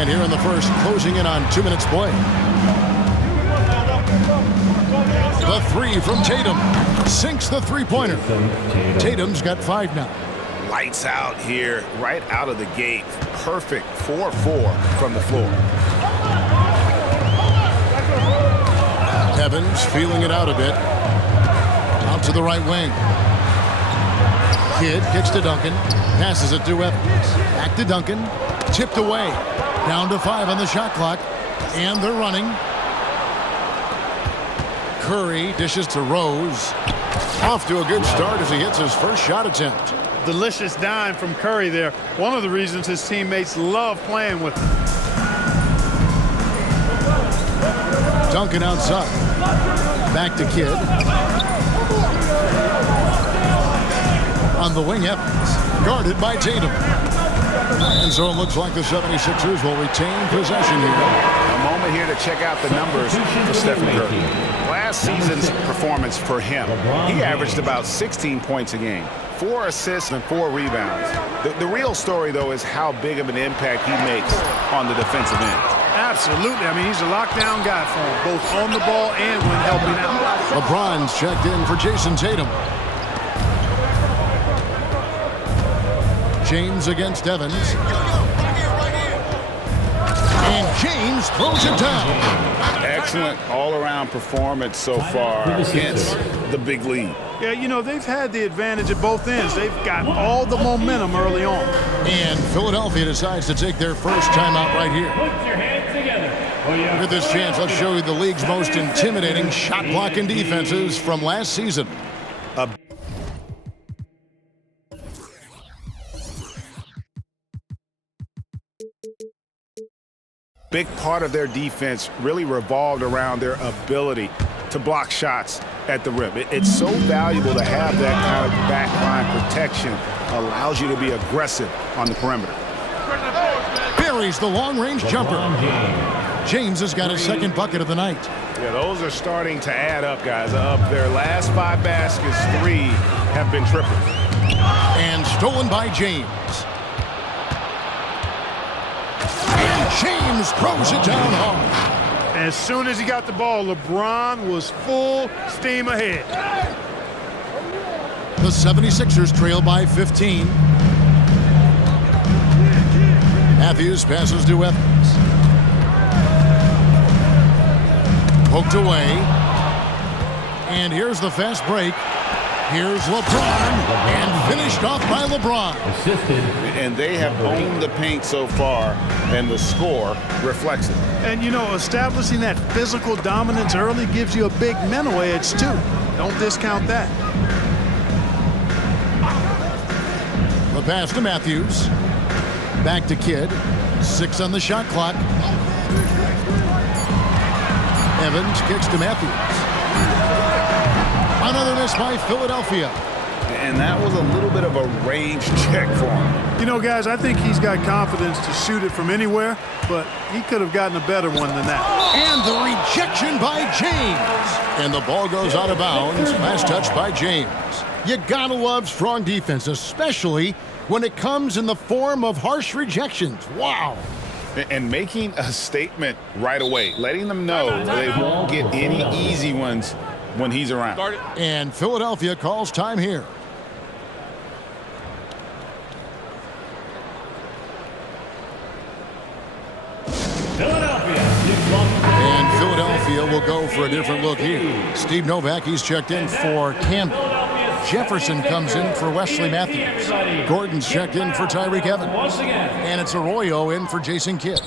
And here in the first, closing in on 2 minutes play. The three from Tatum. Sinks the three-pointer. Tatum's got 5 now. Lights out here, right out of the gate. Perfect 4-4 from the floor. Evans feeling it out a bit. Out to the right wing. Kidd kicks to Duncan. Passes it to Evans. Back to Duncan. Tipped away. Down to 5 on the shot clock. And they're running. Curry dishes to Rose. Off to a good start as he hits his first shot attempt. Delicious dime from Curry there. One of the reasons his teammates love playing with him. Duncan outside. Back to Kidd. On the wing, Evans. Guarded by Tatum. And so it looks like the 76ers will retain possession here. A moment here to check out the numbers for Stephen Curry. Last season's performance for him, he averaged about 16 points a game, 4 assists and 4 rebounds. The real story, though, is how big of an impact he makes on the defensive end. Absolutely. I mean, he's a lockdown guy for him, both on the ball and when helping out. LeBron's checked in for Jason Tatum. James against Evans. And James throws it down. Excellent all-around performance so far against the big lead. Yeah, you know, they've had the advantage at both ends. They've got all the momentum early on. And Philadelphia decides to take their first timeout right here. Put your hands together. With this chance, let's show you the league's most intimidating shot blocking defenses from last season. Big part of their defense really revolved around their ability to block shots at the rim. It's so valuable to have that kind of backline protection. Allows you to be aggressive on the perimeter. Buries the long-range jumper. James has got his second bucket of the night. Yeah, those are starting to add up, guys. Of their last 5 baskets, 3 have been triples. And stolen by James. James throws it down hard. As soon as he got the ball, LeBron was full steam ahead. The 76ers trail by 15. Matthews passes to Evans. Poked away. And here's the fast break. Here's LeBron, and finished off by LeBron. And they have owned the paint so far, and the score reflects it. And, you know, establishing that physical dominance early gives you a big mental edge, too. Don't discount that. The pass to Matthews. Back to Kidd. 6 on the shot clock. Evans kicks to Matthews. Another miss by Philadelphia. And that was a little bit of a range check for him. You know, guys, I think he's got confidence to shoot it from anywhere, but he could have gotten a better one than that. And the rejection by James. And the ball goes out of bounds. Last touch by James. You gotta love strong defense, especially when it comes in the form of harsh rejections. Wow. And making a statement right away, letting them know they won't get any easy ones when he's around. And Philadelphia calls time here. And Philadelphia will go for a different look here. Steve Novak, he's checked in for Campbell. Jefferson comes in for Wesley Matthews. Gordon's checked in for Tyreke Evans. And it's Arroyo in for Jason Kidd.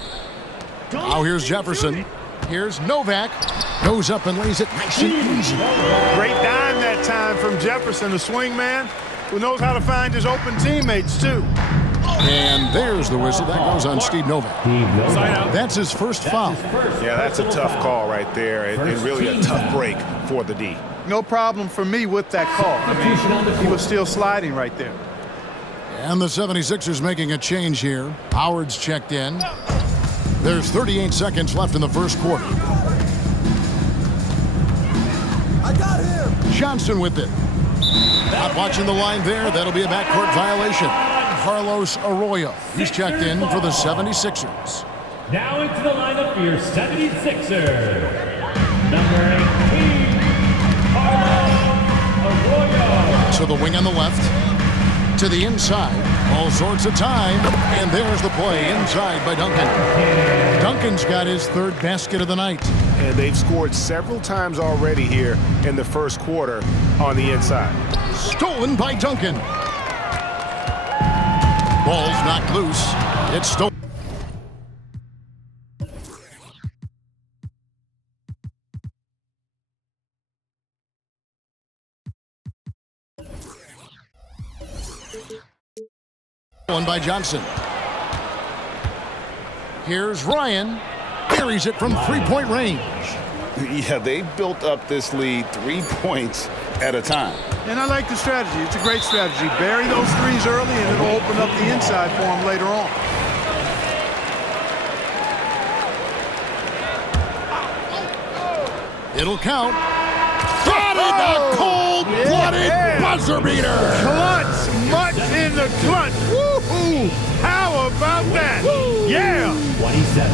Now here's Jefferson. Here's Novak. Goes up and lays it nice and easy. Great dime that time from Jefferson, the swing man who knows how to find his open teammates, too. And there's the whistle. That goes on Steve Novak. That's his first foul. Yeah, that's a tough call right there, and really a tough break for the D. No problem for me with that call. I mean, he was still sliding right there. And the 76ers making a change here. Howard's checked in. There's 38 seconds left in the first quarter. I got him. Johnson with it. Not watching the line there. That'll be a backcourt violation. Carlos Arroyo. He's checked in for the 76ers. Now into the lineup for your 76ers. Number 18, Carlos Arroyo. So the wing on the left. To the inside. All sorts of time. And there's the play inside by Duncan. Duncan's got his third basket of the night. And they've scored several times already here in the first quarter on the inside. Stolen by Duncan. Ball's knocked loose. It's stolen. By Johnson. Here's Ryan. Buries it from three-point range. Yeah, they built up this lead 3 points at a time. And I like the strategy. It's a great strategy. Bury those threes early, and it'll open up the inside for them later on. It'll count. Got it! A cold-blooded buzzer beater. Clutch, much in the clutch. Woo-hoo! How about that? Woo. Yeah! 27.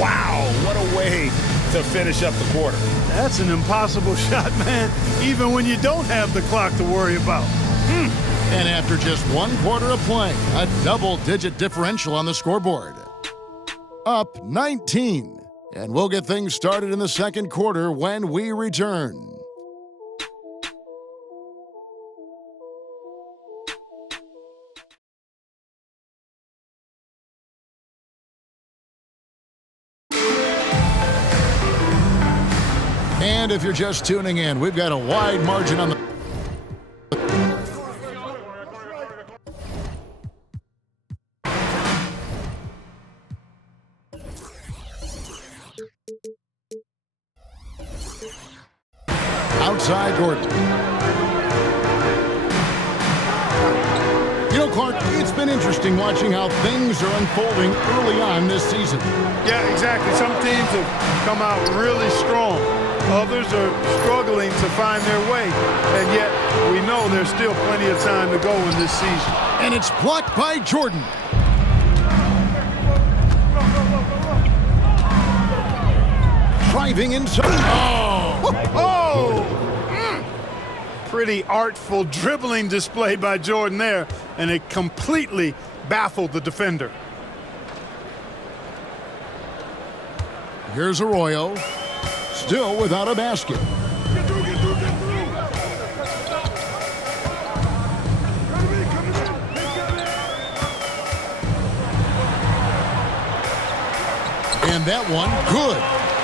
Wow, what a way to finish up the quarter. That's an impossible shot, man, even when you don't have the clock to worry about. And after just 1 quarter of play, a double-digit differential on the scoreboard. Up 19. And we'll get things started in the second quarter when we return. And if you're just tuning in, we've got a wide margin on the... Outside Gordon. You know, Clark, it's been interesting watching how things are unfolding early on this season. Yeah, exactly. Some teams have come out really strong. Others are struggling to find their way, and yet we know there's still plenty of time to go in this season. And it's blocked by Jordan. Driving inside. Oh! Pretty artful dribbling display by Jordan there, and it completely baffled the defender. Here's Arroyo. Still without a basket. And that one, good.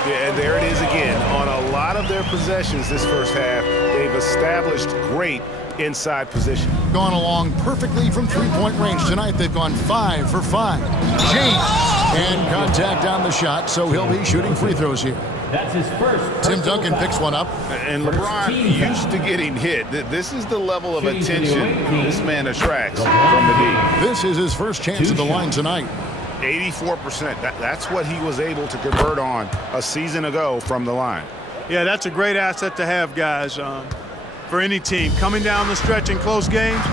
Yeah, and there it is again. On a lot of their possessions this first half, they've established great inside position. Gone along perfectly from three-point range. Tonight they've gone 5 for 5. James. And contact on the shot, so he'll be shooting free throws here. That's his first. Tim Duncan picks one up. And LeBron used to getting hit. This is the level of attention this man attracts from the D. This is his first chance at the line tonight. 84%. That's what he was able to convert on a season ago from the line. Yeah, that's a great asset to have, guys, for any team. Coming down the stretch in close games,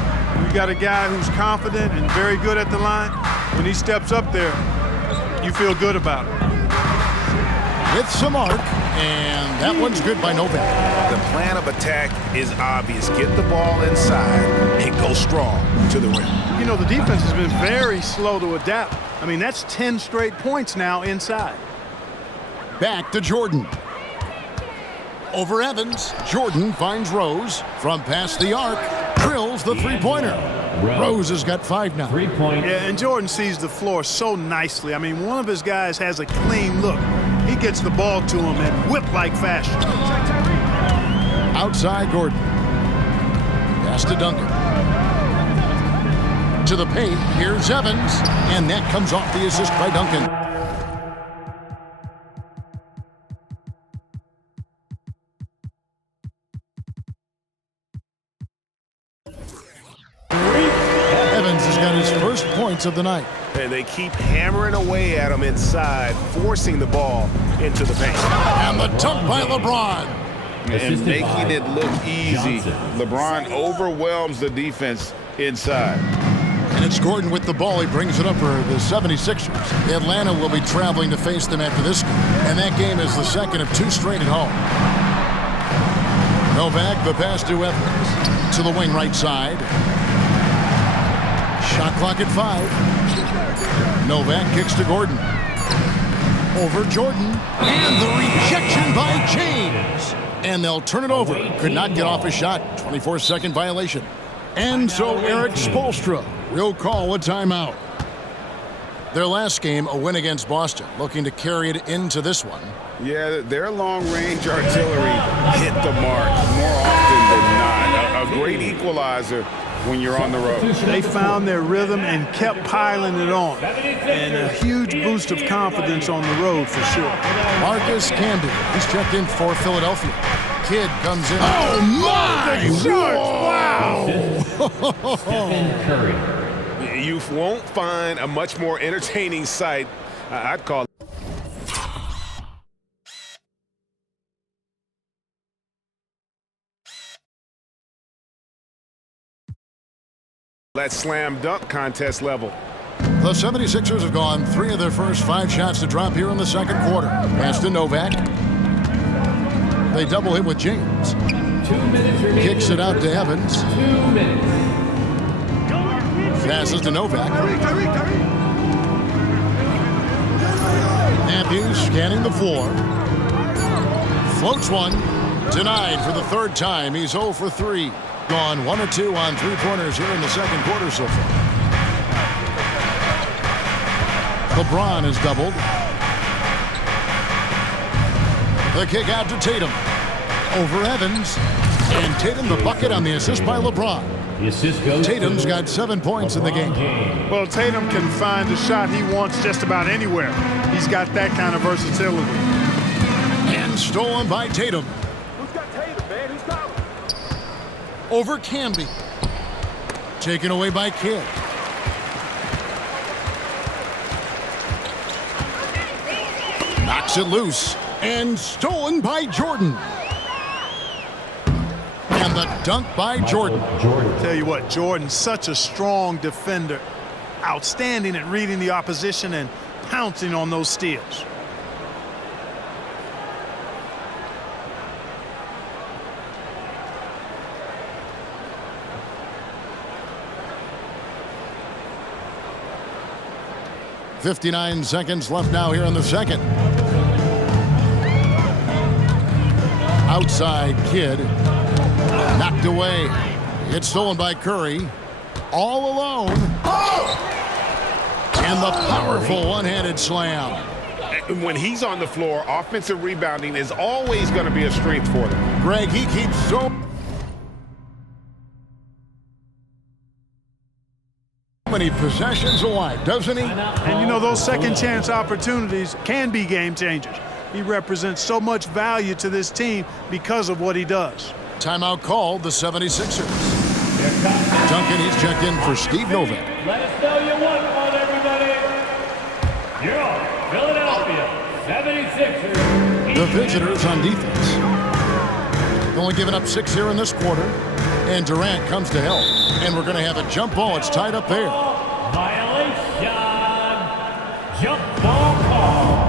we got a guy who's confident and very good at the line. When he steps up there, you feel good about it. With some arc, and that one's good by Novak. The plan of attack is obvious. Get the ball inside and go strong to the rim. You know, the defense has been very slow to adapt. I mean, that's 10 straight points now inside. Back to Jordan. Over Evans. Jordan finds Rose. From past the arc, drills the three-pointer. Rose has got 5 now. 3-point. Yeah, and Jordan sees the floor so nicely. I mean, one of his guys has a clean look. He gets the ball to him in whip-like fashion. Outside Gordon. Pass to Duncan. To the paint. Here's Evans. And that comes off the assist by Duncan. Evans has got his first points of the night. And they keep hammering away at him inside, forcing the ball into the paint. And the dunk by LeBron. And making it look easy. LeBron overwhelms the defense inside. And it's Gordon with the ball. He brings it up for the 76ers. Atlanta will be traveling to face them after this game. And that game is the second of 2 straight at home. Novak, the pass to Evans. To the wing right side. Shot clock at 5. Novak kicks to Gordon. Over Jordan. And the rejection by James. And they'll turn it over. Could not get off a shot. 24-second violation. And so Erik Spoelstra will call a timeout. Their last game, a win against Boston, looking to carry it into this one. Yeah, their long-range artillery hit the mark more often than not. A great equalizer when you're on the road. They found their rhythm and kept piling it on. And a huge boost of confidence on the road for sure. Marcus Camby, he's checked in for Philadelphia. Kidd comes in. Oh, my! Wow! Stephen Curry. You won't find a much more entertaining sight. I'd call it. That slam dunk contest level. The 76ers have gone 3 of their first 5 shots to drop here in the second quarter. Pass to Novak. They double him with James. 2 minutes remaining. Kicks it out to Evans. 2 minutes. Passes to Novak. Matthews scanning the floor. Floats one. Denied for the 3rd time. He's 0 for 3. Gone 1 or 2 on 3-pointers here in the second quarter so far. LeBron is doubled. The kick out to Tatum. Over Evans. And Tatum the bucket on the assist by LeBron. The assist goes Tatum's to got 7 points in the game. James. Well, Tatum can find the shot he wants just about anywhere. He's got that kind of versatility. And stolen by Tatum. Over Camby. Taken away by Kidd. Knocks it loose. And stolen by Jordan. And the dunk by Jordan. Tell you what, Jordan's such a strong defender. Outstanding at reading the opposition and pouncing on those steals. .59 seconds left now here in the second. Outside Kidd. Knocked away. It's stolen by Curry. All alone. And the powerful one-handed slam. When he's on the floor, offensive rebounding is always going to be a strength for them. Greg, he keeps so many possessions alive, doesn't he? And you know, those second chance opportunities can be game changers. He represents so much value to this team because of what he does. Timeout called the 76ers. Duncan, he's checked in for Steve Novak. Let us know you won one, everybody. Your Philadelphia 76ers. The visitors on defense. Only giving up 6 here in this quarter. And Durant comes to help. And we're going to have a jump ball. It's tied up there. Violation. Jump ball call.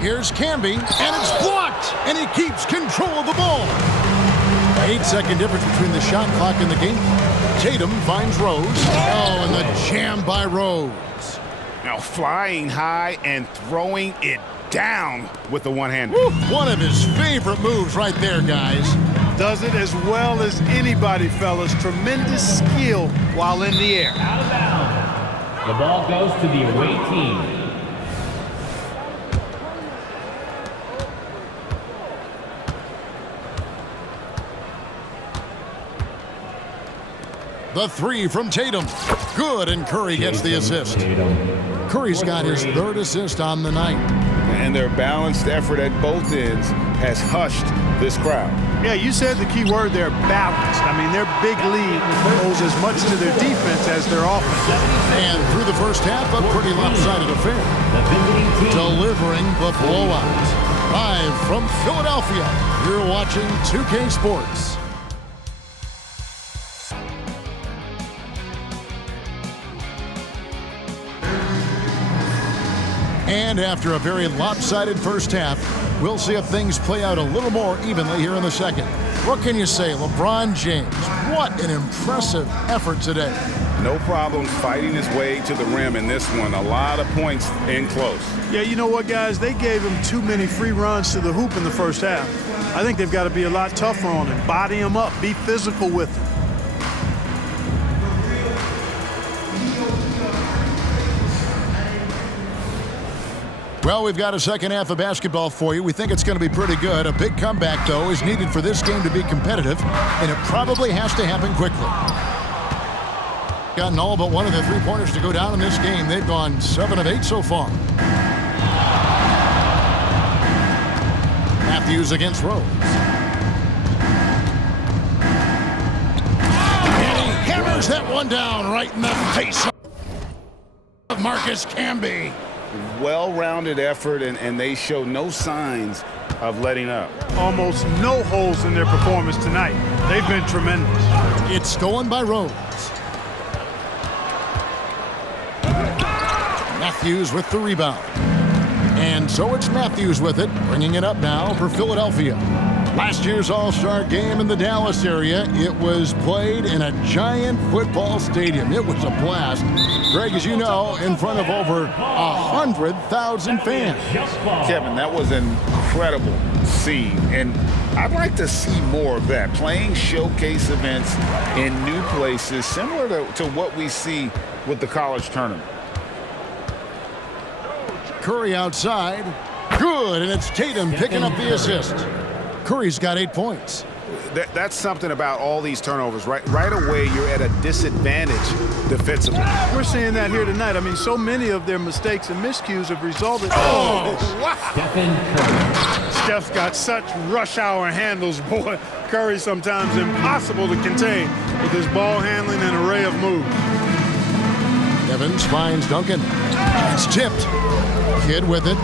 Here's Camby, and it's blocked, and he keeps control of the ball. 8-second difference between the shot clock and the game. Tatum finds Rose. Oh, and the jam by Rose. Now flying high and throwing it down with the one-hander. One of his favorite moves right there, guys. Does it as well as anybody, fellas. Tremendous skill while in the air. Out of bounds. The ball goes to the away team. The 3 from Tatum. Good, and Curry gets the assist. Curry's got his 3rd assist on the night. And their balanced effort at both ends has hushed this crowd. Yeah, you said the key word there, balanced. I mean, their big lead owes as much to their defense as their offense. And through the first half, a pretty lopsided affair. Delivering the blowout. Live from Philadelphia, you're watching 2K Sports. And after a very lopsided first half, we'll see if things play out a little more evenly here in the second. What can you say? LeBron James, what an impressive effort today. No problem fighting his way to the rim in this one. A lot of points in close. Yeah, you know what, guys? They gave him too many free runs to the hoop in the first half. I think they've got to be a lot tougher on him. Body him up. Be physical with him. Well, we've got a second half of basketball for you. We think it's going to be pretty good. A big comeback, though, is needed for this game to be competitive, and it probably has to happen quickly. Gotten all but one of the three-pointers to go down in this game. They've gone 7 of 8 so far. Matthews against Rose. And he hammers that one down right in the face of Marcus Camby. Well-rounded effort, and they show no signs of letting up. Almost no holes in their performance tonight. They've been tremendous. It's stolen by Rose. Matthews with the rebound. And so it's Matthews with it, bringing it up now for Philadelphia. Last year's All-Star game in the Dallas area, it was played in a giant football stadium. It was a blast. Greg, as you know, in front of over 100,000 fans. Kevin, that was an incredible scene, and I'd like to see more of that. Playing showcase events in new places, similar to what we see with the college tournament. Curry outside. Good, and it's Tatum picking up the assist. Curry's got 8 points. That's something about all these turnovers. Right away, you're at a disadvantage defensively. We're seeing that here tonight. I mean, so many of their mistakes and miscues have resulted. Stephen Curry. Steph's got such rush hour handles, boy. Curry sometimes impossible to contain with his ball handling and array of moves. Evans finds Duncan. It's tipped. Kidd with it.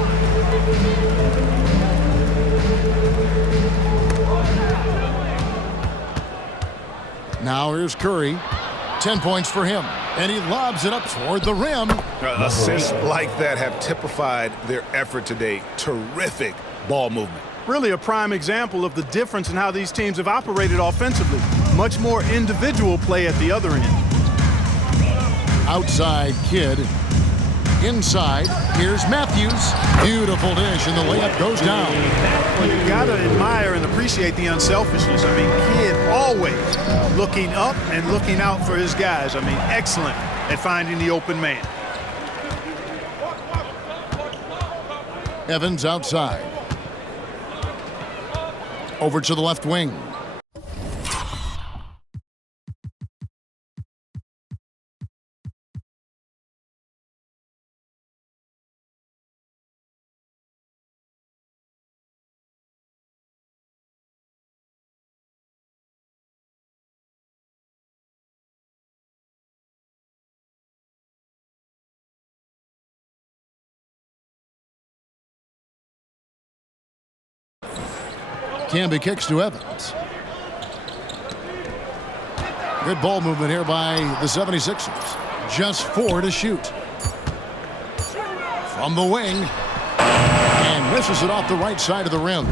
Now here's Curry. 10 points for him. And he lobs it up toward the rim. Assists like that have typified their effort today. Terrific ball movement. Really a prime example of the difference in how these teams have operated offensively. Much more individual play at the other end. Outside Kidd. Inside, here's Matthews. Beautiful dish, and the layup goes down. Well, you got to admire and appreciate the unselfishness. I mean, Kidd always looking up and looking out for his guys. I mean, excellent at finding the open man. Evans outside. Over to the left wing. Camby kicks to Evans. Good ball movement here by the 76ers. Just 4 to shoot. From the wing. And misses it off the right side of the rim.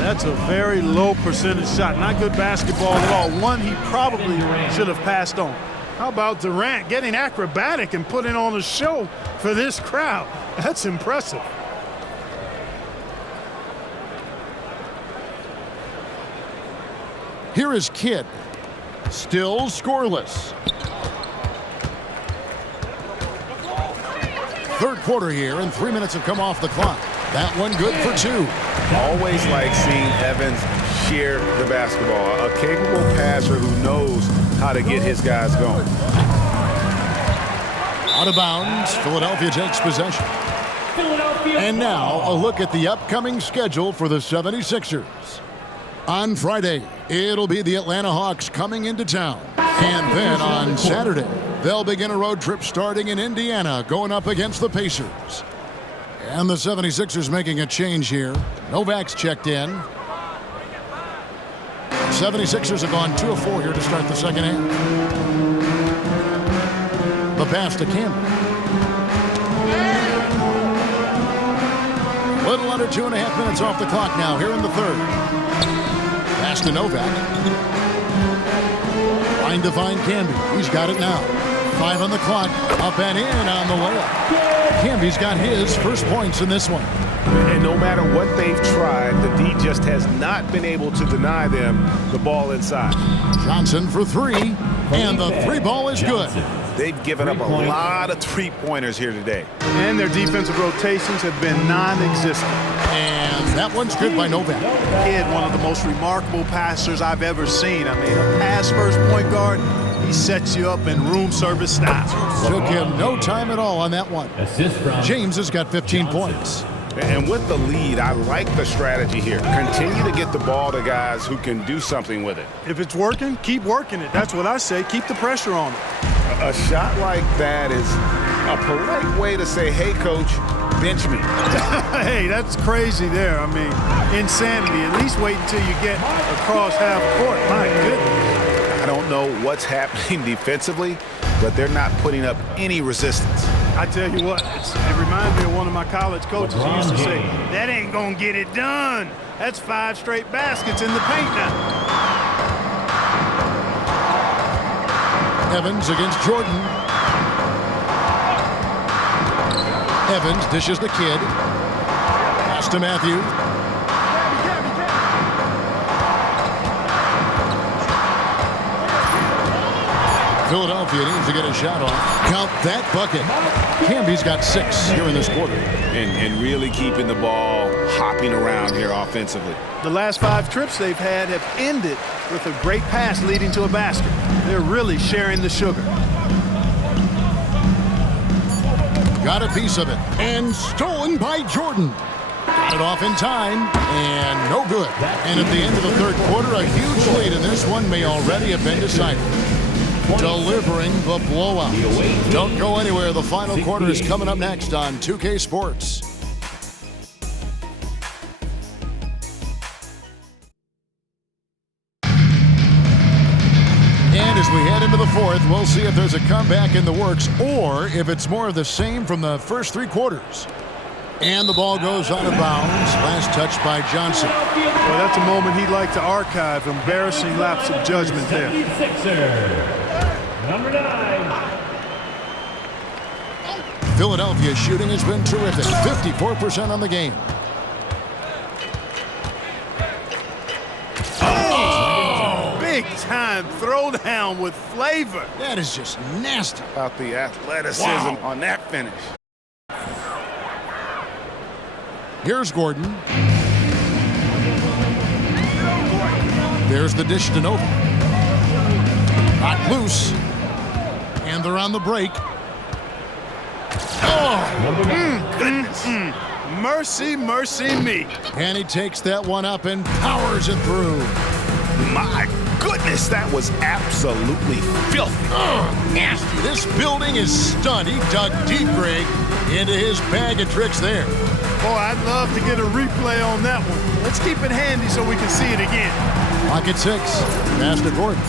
That's a very low percentage shot. Not good basketball at all. One he probably should have passed on. How about Durant getting acrobatic and putting on a show for this crowd? That's impressive. Here is Kidd. Still scoreless. Third quarter here, and 3 minutes have come off the clock. That one good for 2. Always like seeing Evans share the basketball. A capable passer who knows how to get his guys going. Out of bounds, Philadelphia takes possession. And now a look at the upcoming schedule for the 76ers. On Friday, it'll be the Atlanta Hawks coming into town. And then on Saturday, they'll begin a road trip starting in Indiana, going up against the Pacers. And the 76ers making a change here. Novak's checked in. 76ers have gone 2 of 4 here to start the second half. The pass to Campbell. Little under 2.5 minutes off the clock now here in the third. Pass to Novak. Trying to find Camby. He's got it now. 5 on the clock. Up and in on the layup. Camby's got his first points in this one. And no matter what they've tried, the D just has not been able to deny them the ball inside. Johnson for 3. And the 3 ball is good. They've given up a lot of three-pointers here today. And their defensive rotations have been non-existent. And that one's good by Novak. Kid, one of the most remarkable passers I've ever seen. I mean, a pass-first point guard, he sets you up in room service style. Took him no time at all on that one. Assist from James has got 15 points. And with the lead, I like the strategy here. Continue to get the ball to guys who can do something with it. If it's working, keep working it. That's what I say. Keep the pressure on it. A shot like that is a polite way to say, hey, coach, bench me. Hey, that's crazy there. I mean, insanity. At least wait until you get across half court. My goodness. I don't know what's happening defensively, but they're not putting up any resistance. I tell you what, it reminds me of one of my college coaches who used to say, that ain't gonna get it done. That's 5 straight baskets in the paint now. Evans against Jordan. Evans dishes the kid. Pass to Matthew. Philadelphia needs to get a shot off. Count that bucket. Camby's got 6 here in this quarter. And really keeping the ball hopping around here offensively. The last 5 trips they've had have ended with a great pass leading to a basket. They're really sharing the sugar. Got a piece of it. And stolen by Jordan. Got it off in time. And no good. And at the end of the third quarter, a huge lead in this one may already have been decided. Delivering the blowout. Don't go anywhere. The final quarter is coming up next on 2K Sports. And as we head into the fourth, we'll see if there's a comeback in the works or if it's more of the same from the first 3 quarters. And the ball goes out of bounds. Last touch by Johnson. Well, that's a moment he'd like to archive. Embarrassing lapse of judgment there. 76er. Number 9. Philadelphia's shooting has been terrific. 54% on the game. Oh! Big time throwdown with flavor. That is just nasty. About the athleticism on that finish. Here's Gordon. There's the dish to Novak. Not loose. And they're on the break. Oh! Goodness. Mercy, mercy me. And he takes that one up and powers it through. My goodness, that was absolutely filthy. Nasty. This building is stunned. He dug deep, Greg, into his bag of tricks there. Boy, I'd love to get a replay on that one. Let's keep it handy so we can see it again. Pocket 6. Pass to Gordon.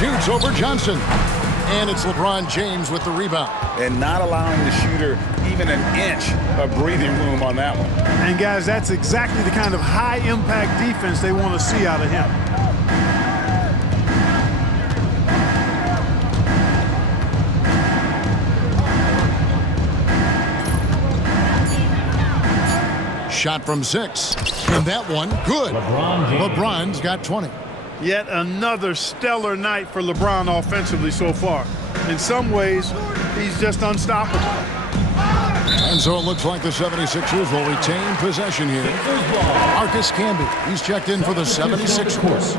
Shoots over Johnson. And it's LeBron James with the rebound. And not allowing the shooter even an inch of breathing room on that one. And guys, that's exactly the kind of high-impact defense they want to see out of him. Shot from 6. And that one, good. LeBron's got 20. Yet another stellar night for LeBron offensively so far. In some ways, he's just unstoppable. And so it looks like the 76ers will retain possession here. Marcus Camby, he's checked in for the 76ers.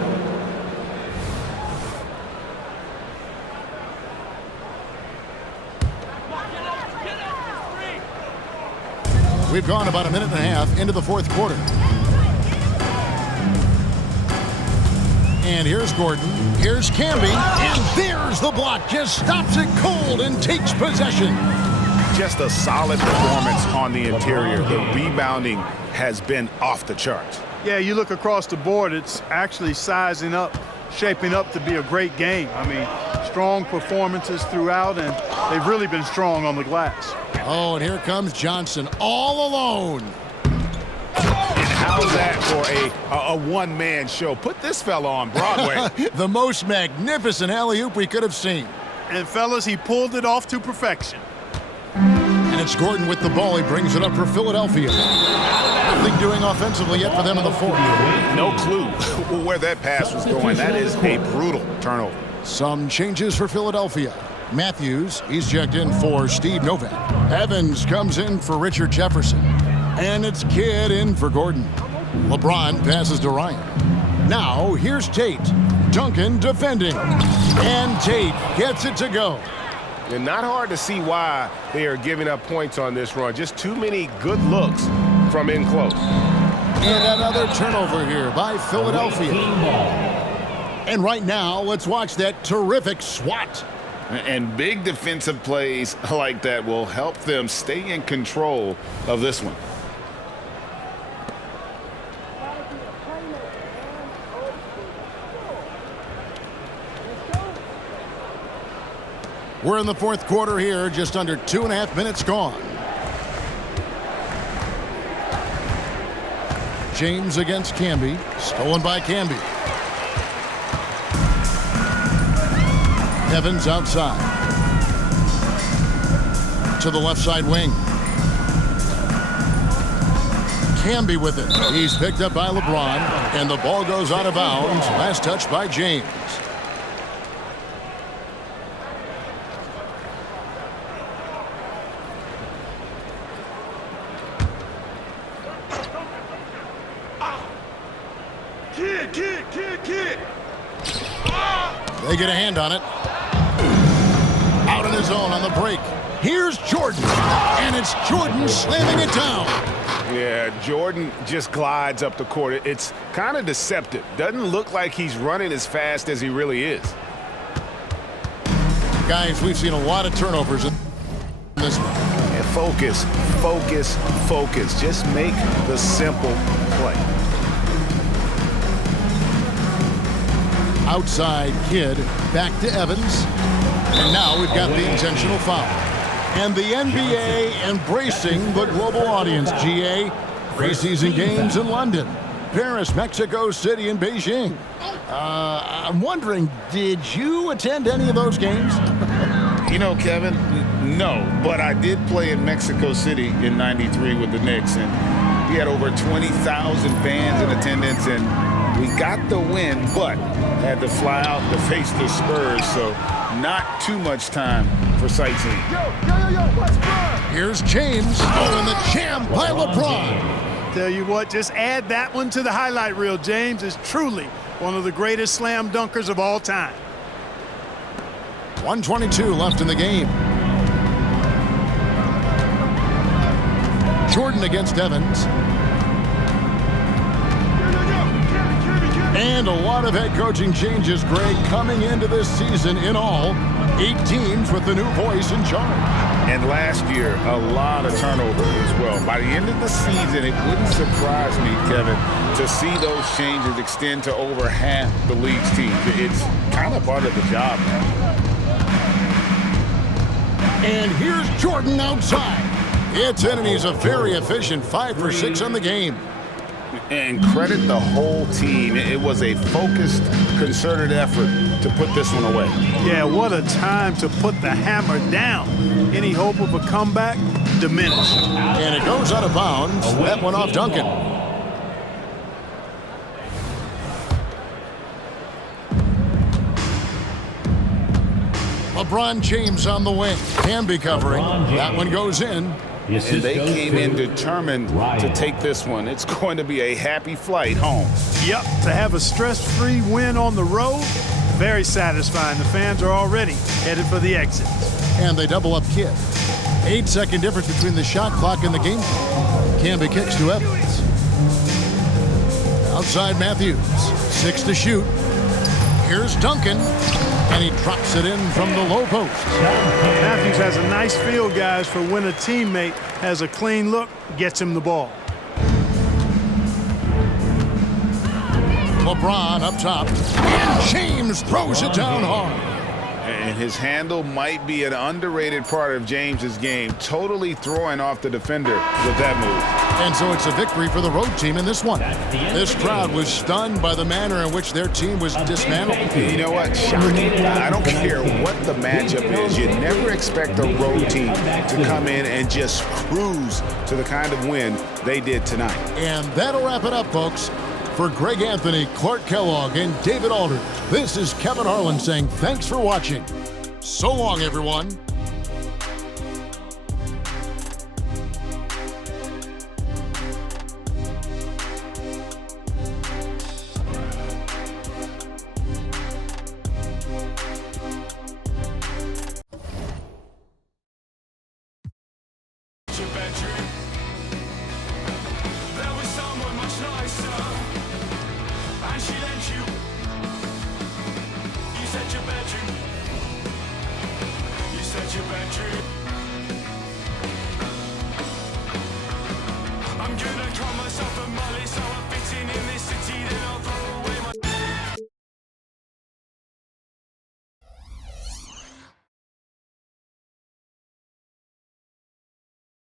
We've gone about a minute and a half into the fourth quarter. And here's Gordon. Here's Camby. And there's the block. Just stops it cold and takes possession. Just a solid performance on the interior. The rebounding has been off the charts. Yeah, you look across the board, it's actually sizing up, shaping up to be a great game. I mean, strong performances throughout, and they've really been strong on the glass. Oh, and here comes Johnson all alone. How's that for a one-man show? Put this fella on Broadway. The most magnificent alley-oop we could have seen. And, fellas, he pulled it off to perfection. And it's Gordon with the ball. He brings it up for Philadelphia. Nothing doing offensively yet for them in the fourth. No clue where that pass was going. That is a brutal turnover. Some changes for Philadelphia. Matthews, he's checked in for Steve Novak. Evans comes in for Richard Jefferson. And it's Kidd in for Gordon. LeBron passes to Ryan. Now, here's Tate. Duncan defending. And Tate gets it to go. And not hard to see why they are giving up points on this run. Just too many good looks from in close. And another turnover here by Philadelphia. And right now, let's watch that terrific swat. And big defensive plays like that will help them stay in control of this one. We're in the fourth quarter here, just under 2.5 minutes gone. James against Camby, stolen by Camby. Evans outside. To the left side wing. Camby with it. He's picked up by LeBron, and the ball goes out of bounds. Last touch by James. They get a hand on it. Out on his own on the break. Here's Jordan. And it's Jordan slamming it down. Yeah, Jordan just glides up the court. It's kind of deceptive. Doesn't look like he's running as fast as he really is. Guys, we've seen a lot of turnovers in this one. And focus, focus, focus. Just make the simple play. Outside Kidd, back to Evans. And now we've got the intentional foul. And the NBA embracing the global audience, GA. Preseason games in London, Paris, Mexico City, and Beijing. I'm wondering, did you attend any of those games? You know, Kevin, no, but I did play in Mexico City in '93 with the Knicks, and we had over 20,000 fans in attendance, and we got the win, but had to fly out to face the Spurs, so not too much time for sightseeing. Here's James. Oh, and the jam by LeBron. Tell you what, just add that one to the highlight reel. James is truly one of the greatest slam dunkers of all time. 1:22 left in the game. Jordan against Evans. And a lot of head coaching changes, Greg, coming into this season. In all, 8 teams with the new voice in charge. And last year, a lot of turnover as well. By the end of the season, it wouldn't surprise me, Kevin, to see those changes extend to over half the league's teams. It's kind of part of the job now. And here's Jordan outside. It's in, and he's a very efficient 5 for 6 on the game. And credit the whole team. It was a focused, concerted effort to put this one away. Yeah, what a time to put the hammer down. Any hope of a comeback diminished. And it goes out of bounds. That one off Duncan. LeBron James on the wing. Camby covering. That one goes in. And they came in determined to take this one. It's going to be a happy flight home. Yep, to have a stress-free win on the road, very satisfying. The fans are already headed for the exit. And they double up Kidd. 8-second difference between the shot clock and the game clock. Camby kicks to Evans. Outside Matthews. 6 to shoot. Here's Duncan. And he drops it in from the low post. Matthews has a nice feel, guys, for when a teammate has a clean look, gets him the ball. LeBron up top. And James throws it down hard. And his handle might be an underrated part of James's game, totally throwing off the defender with that move. And so it's a victory for the road team in this one. This crowd was stunned by the manner in which their team was dismantled. You know what? Shocking. I don't care what the matchup is. You never expect a road team to come in and just cruise to the kind of win they did tonight. And that'll wrap it up, folks. For Greg Anthony, Clark Kellogg, and David Aldridge, this is Kevin Harlan saying thanks for watching. So long, everyone. I'm gonna call myself a molly, so I'm fitting in this city, then I'll